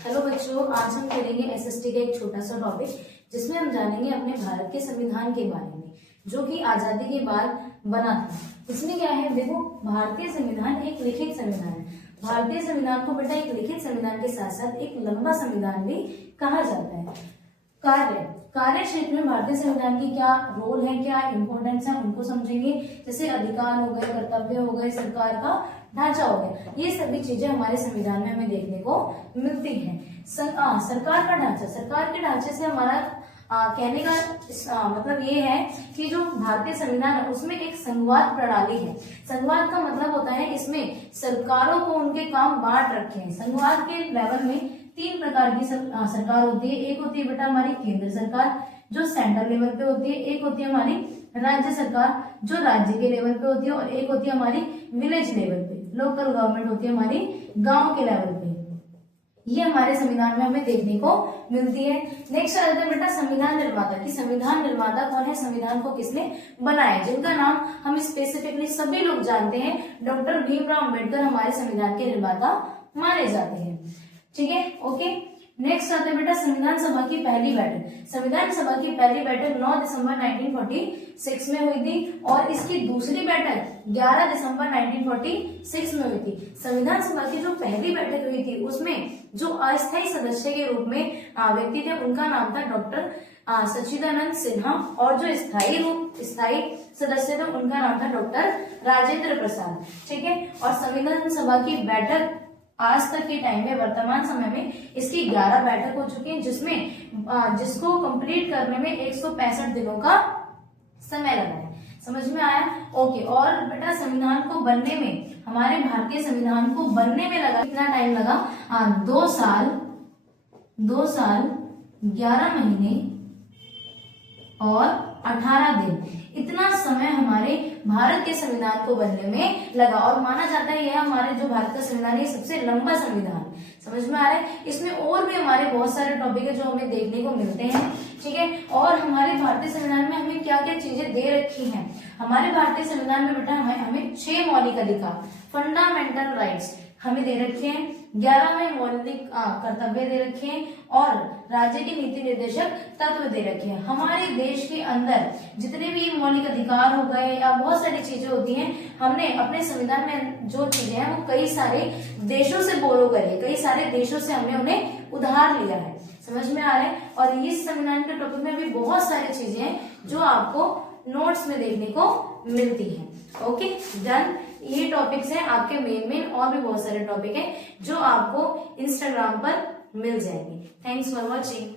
Hello बच्चों, आज हम करेंगे एसएसटी का एक छोटा सा टॉपिक जिसमें हम जानेंगे अपने भारत के संविधान के बारे में, जो कि आजादी के बाद बना था। इसमें क्या है, देखो, भारतीय संविधान एक लिखित संविधान है। भारतीय संविधान को बेटा एक लिखित संविधान के साथ साथ एक लंबा संविधान भी कहा जाता है। कार्य क्षेत्र में भारतीय संविधान की क्या रोल है, क्या इम्पोर्टेंस है, उनको समझेंगे। जैसे अधिकार हो गए, कर्तव्य हो गए, सरकार का ढांचा हो गया, ये सभी चीजें हमारे संविधान में हमें देखने को मिलती हैं। सरकार का ढांचा, सरकार के ढांचे से हमारा कहने का मतलब ये है कि जो भारतीय संविधान है उसमें एक संघवाद प्रणाली है। संघवाद का मतलब होता है इसमें सरकारों को उनके काम बांट रखे हैं। संघवाद के लेवल में 3 प्रकार की सरकार होती है। एक होती है बेटा हमारी केंद्र सरकार, जो सेंट्रल लेवल पे होती है। एक होती है हमारी राज्य सरकार, जो राज्य के लेवल पे होती है। और एक होती है हमारी विलेज लेवल पे, लोकल गवर्नमेंट होती है हमारी गांव के लेवल पे। ये हमारे संविधान में हमें देखने को मिलती है। नेक्स्ट आ जाता है बेटा संविधान निर्माता की। संविधान निर्माता कौन है, संविधान को किसने बनाया, जिनका नाम हम स्पेसिफिकली सभी लोग जानते हैं। डॉक्टर भीमराव अम्बेडकर हमारे संविधान के निर्माता माने जाते हैं। ठीक है, ओके। नेक्स्ट आता है बेटा संविधान सभा की पहली बैठक। संविधान सभा की पहली बैठक 9 दिसंबर 1946 में हुई थी और इसकी दूसरी बैठक 11 दिसंबर 1946 में हुई थी। संविधान सभा की जो पहली बैठक हुई थी उसमें जो अस्थायी सदस्य के रूप में व्यक्ति थे, उनका नाम था डॉक्टर सच्चिदानंद सिन्हा। और जो स्थायी सदस्य थे उनका नाम था डॉक्टर राजेंद्र प्रसाद। ठीक है, और संविधान सभा की बैठक आज तक के टाइम में, वर्तमान समय में इसकी 11 बैठक हो चुकी है, जिसको कंप्लीट करने में 165 दिनों का समय लगा है। समझ में आया? ओके। और बेटा संविधान को बनने में, हमारे भारतीय संविधान को बनने में लगा कितना टाइम लगा? 2 साल 11 महीने और 18 दिन, इतना समय हमारे भारत के संविधान को बनने में लगा। और माना जाता है यह हमारे जो भारत का संविधान है सबसे लंबा संविधान। समझ में आ रहा है? इसमें और भी हमारे बहुत सारे टॉपिक है जो हमें देखने को मिलते हैं। ठीक है, और हमारे भारतीय संविधान में हमें क्या क्या चीजें दे रखी हैं। हमारे भारतीय संविधान में बेटा हमें 6 मौलिक अधिकार, फंडामेंटल राइट्स हमें दे रखे हैं। 11 मौलिक कर्तव्य दे रखे हैं और राज्य के नीति निर्देशक तत्व दे रखे हैं। हमारे देश के अंदर जितने भी मौलिक अधिकार हो गए या बहुत सारी चीजें होती हैं, हमने अपने संविधान में जो चीजें हैं वो कई सारे देशों से बोरो करी है, कई सारे देशों से हमने उन्हें उधार लिया है। समझ में आ रहा है? और इस संविधान के टॉपिक में भी बहुत सारी चीजें हैं जो आपको नोट्स में देखने को मिलती है। Okay, done. ये टॉपिक्स हैं आपके मेन और भी बहुत सारे टॉपिक हैं जो आपको इंस्टाग्राम पर मिल जाएंगे। Thanks for watching.